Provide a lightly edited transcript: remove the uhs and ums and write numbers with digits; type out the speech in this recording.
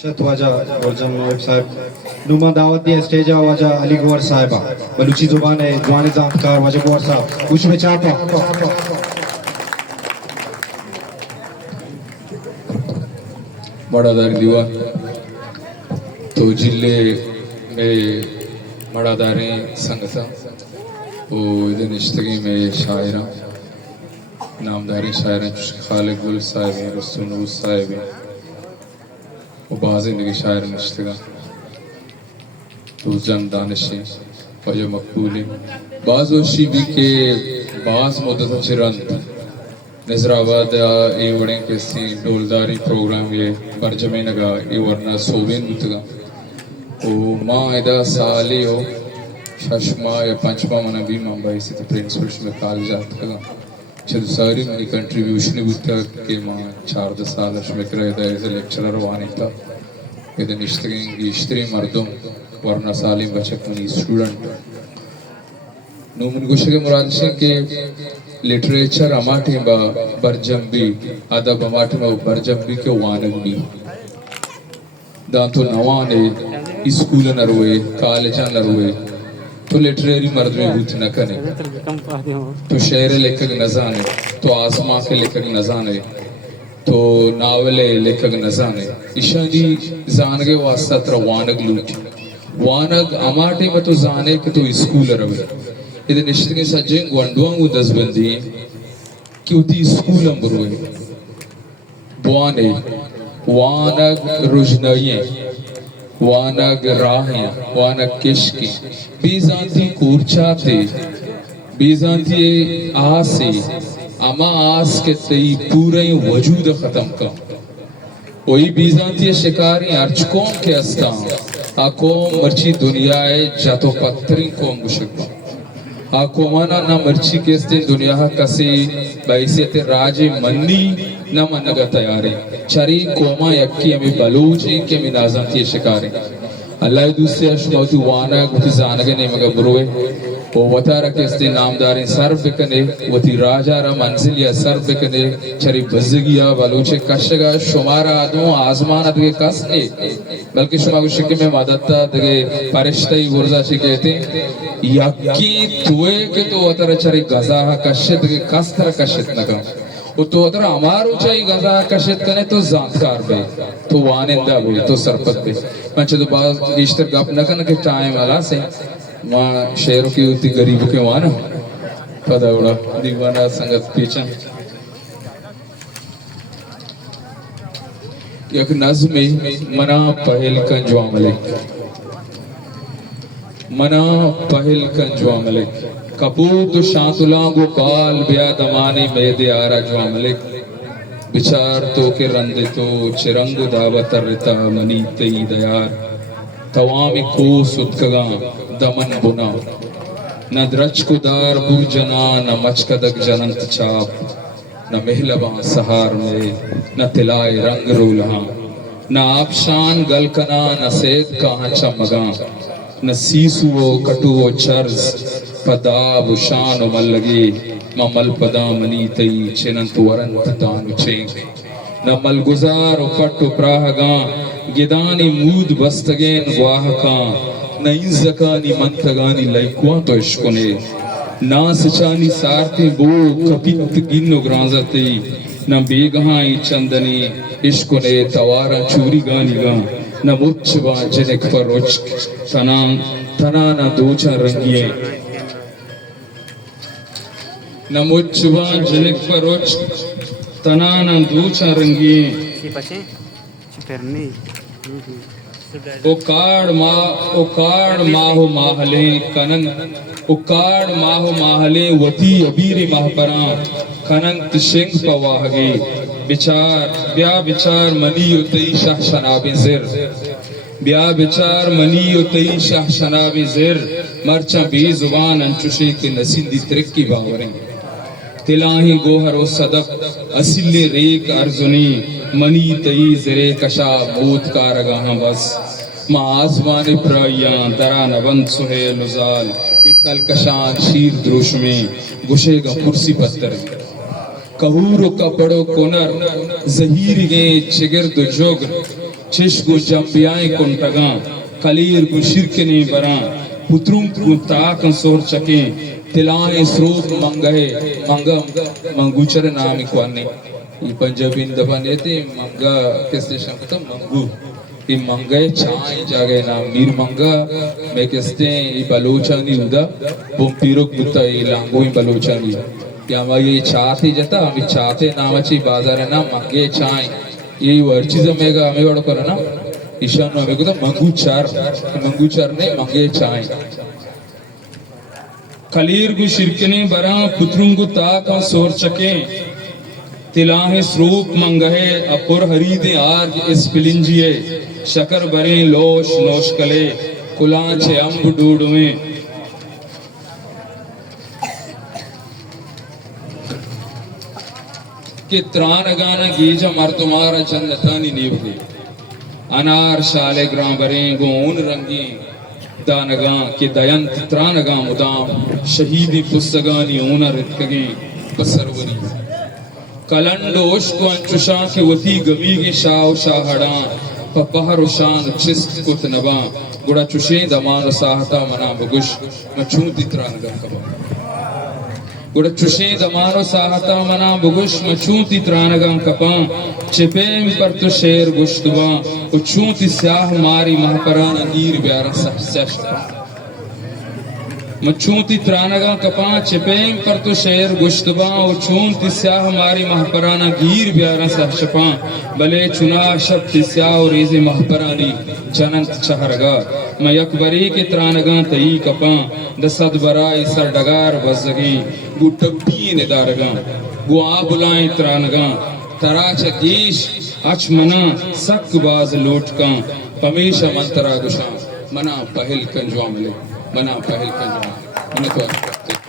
शत वाजा वर्जम नवाब साहब नुमा दावत दी स्टेज वाजा अली गौर साहिबा बलूची जुबान है जवान जानकार वाजा गौर साहब कुछ में चाहता बड़ा दार दिवा तो जिले में बड़ा दारे संगता वो इधर निश्तगी में शायरा नामदारी शायरा खालिद गुल साहिब रसूल साहिब वो बाज़ नगी शायर निश्तगा तो जम दानिशी वजह मकबूली बाज़ वशी भी के बाज़ मुद्दत चिरंद नजराबाद ये वड़े के सी डोलदारी प्रोग्राम ये बरजमे नगा ये वरना सोवेन मुतगा ओ माँ इदा साली हो शशमा या पंचमा मना भी मुंबई से तो प्रिंसिपल्स में काल जात का चल सारी मनी कंट्रीब्यूशन बुद्धा के माँ 4 साल में करे दा एज लेक्चरर वानी था इधर निश्तगी इश्तरी मर्दों वरना सालिम बचक मनी स्टूडेंट नूमन गुशे के मुराद से के लिटरेचर अमाटे बा बरजम्बी अदब अमाटे बा बरजम्बी के वानगनी दांतो नवाने स्कूल नरवे कॉलेज नरवे तो लिटरेरी मर्द में भूत न कने तो शेर लेखक न जाने तो आसमां के लेखक न जाने तो नावले लेखक न जाने ईशानी जानगे वास्ता तर वानग लूट वानग अमाटे में तो जाने के तो स्कूल रवे इधर निश्चित के सज्जन गंडुआंगू 10 बंदी कि उती स्कूल अंबरुए बुआने वानग रुजनाइये वानग राहें वानग किश्की बीजांती कूर्चाते बीजांती आसे अमा आस के तई पूरे वजूद खत्म का वही बीजांती शिकारी अर्चकों के अस्ता आको मर्ची दुनियाए जातो पत्तरी को मुशक्का आको मना ना मर्ची के दिन दुनिया कसे बैसियत राजे मन्नी न मनगा तैयारी चरी कोमा यक्की अमी बलूची के मी नाज़ांती शिकारी अल्लाह दूसरे अशमौती वाना गुती जानगे ने मगा बुरुए वो वतारा के इस्ते नामदारें सर्फ कने वती राजा रा मंजिल या सर्फ कने चरी बज़गिया बलूचे कशगा शुमारा आदो आसमान अदगे कसने बल्कि शुमा गुशिके में मददता दगे परिश्ते गुर्जा ची कहते यक्की तुए के तो वतारा चरी गज़ा कशित के कस्तर कशित नगा वो तो अगर हमारो चाहिए गज़ा कशित कने तो जानकार बे तो वानिंदा बे तो सरपत बे मंचे तो बात इश्तर गप न करने के टाइम वाला से माँ शेरों की उतनी गरीबों के वाना पता उड़ा दीवाना संगत पीछा एक नज़्म मना पहल कंजवा मलिक मना पहल कंजवा मलिक कपूत शांतुला गोपाल ब्या दमानी मेदे आरा जवा मलिक विचार तो के रंदे तो चिरंग दावत रिता मनी तई दयार तवामी को सुतगा दमन बुना न द्रच कुदार बुरजना न मचकदक जनंत चाप न मेहलबा सहार में न तिलाए रंग रूलहा न आबशान गलकना न सेद कहाँ चमगा न सीसुओ कटुओ चर्ज पदाब शान मल्लगे ममल पदा मनी तई चिनंत वरंत दानु चेंग न मलगुजार पट्टु प्राहगा गिदानी मूद बस्तगेन ग्वाहका न इंजकानी मंतगानी लैकुआ तो इश्कुने ना सचानी सारती बो कपित गिन्नो ग्रांजते न बेगहाई चंदनी इश्कुने तवारा चूरी गानी गा न मुच्छबा जनिक पर रुच तना न दोचा रंगिए न मुच्छबा जनिक पर रुच तना न दोचा रंगिए उकाड़ माहो माहले कनंग उकाड़ माहो माहले वती अबीरी महपरा कनंग तिशिंग पवाहगे विचार ब्या विचार मनी उतई शाह शनाबी जिर ब्या विचार मनी उतई शाह शनाबी जिर मरचा बेजुबान अंचुशे के नसीदी त्रिक्की बावरें तिलाही गोहर ओ सदक असिले रेक अर्जुनी मनी तई जरे कशा बूत कारगाह बस माँ आसमान प्राया दरा नबंद सुहे नुजाल इकल कशान शीर द्रोश में गुशेगा कुर्सी पत्थर कहूर कपड़ो कोनर जहीर गे चिगिर दो जोग चिश गो जंबियाए कुंटगा कलीर गो शिरकने बरा पुत्रुं को ताकन सोर चके तिलाए स्रोत मंगहे मंगा मंगुचर नाम इक्वाने ये पंजाबी दबान येते मंगा किसने शंकता मंगू ये मंगे चाय जागे नाम मीर मंगा मैं किसने ये बलोचानी उदा बुम्पीरोक बुता ये लांगो ये बलोचानी या मैं ये चाहते जता हम चाहते नामची बाजार है ना मंगे चाय ये वर्चीज हमें वाला करा ना ईशान हमें को तो मंगूचार ने मंगे चाय कलीर गु शिरकने बरा पुत्रुं गु ताका सोर चके तिलाहे स्वरूप मंगहे अपुर हरीदे आर्ज इस पिलिंजिए शकर बरे लोश नोश कले कुलांचे अंब डूडुए कि त्राण गाना गीजा मर्दुमारा जन्नतानी नीवगे अनार शाले ग्रां बरे गोन रंगी दानगा के दयंत त्राणगा मुदाम शहीदी पुस्तगानी ओना रितकगे बसरवरी कलंडोश को अंचुशा के वती गवी के शाव शाहड़ा पपहर शान चिस्त कुत नबा गुड़ा चुशे दमान साहता मना बगुश मछूती त्राणगा कबा गुड़ा चुशे दमानो साहता मना बुगुश मछूती त्राणगम कपा चिपेम पर तो शेर गुश्तबा उछूती स्याह मारी महपरान नीर ब्यारा सह मछूती त्राणगम कपा चिपेम पर तो शेर गुश्तबा उछूती स्याह मारी महपराना गीर ब्यारा सह भले चुना शब्द स्याह रेजे महपरानी जनंत चहरगा मैं अकबरी के त्राणगा तई कपा दसद बराई सर डगार बजगी गु टप्पी ने दारगा गु आबुलाए त्राणगा तराच देश अच मना सक बाज लोटका पमेशा मंतरा गुशा मना पहल कंजवा मिले मना पहल कंजवा मना तो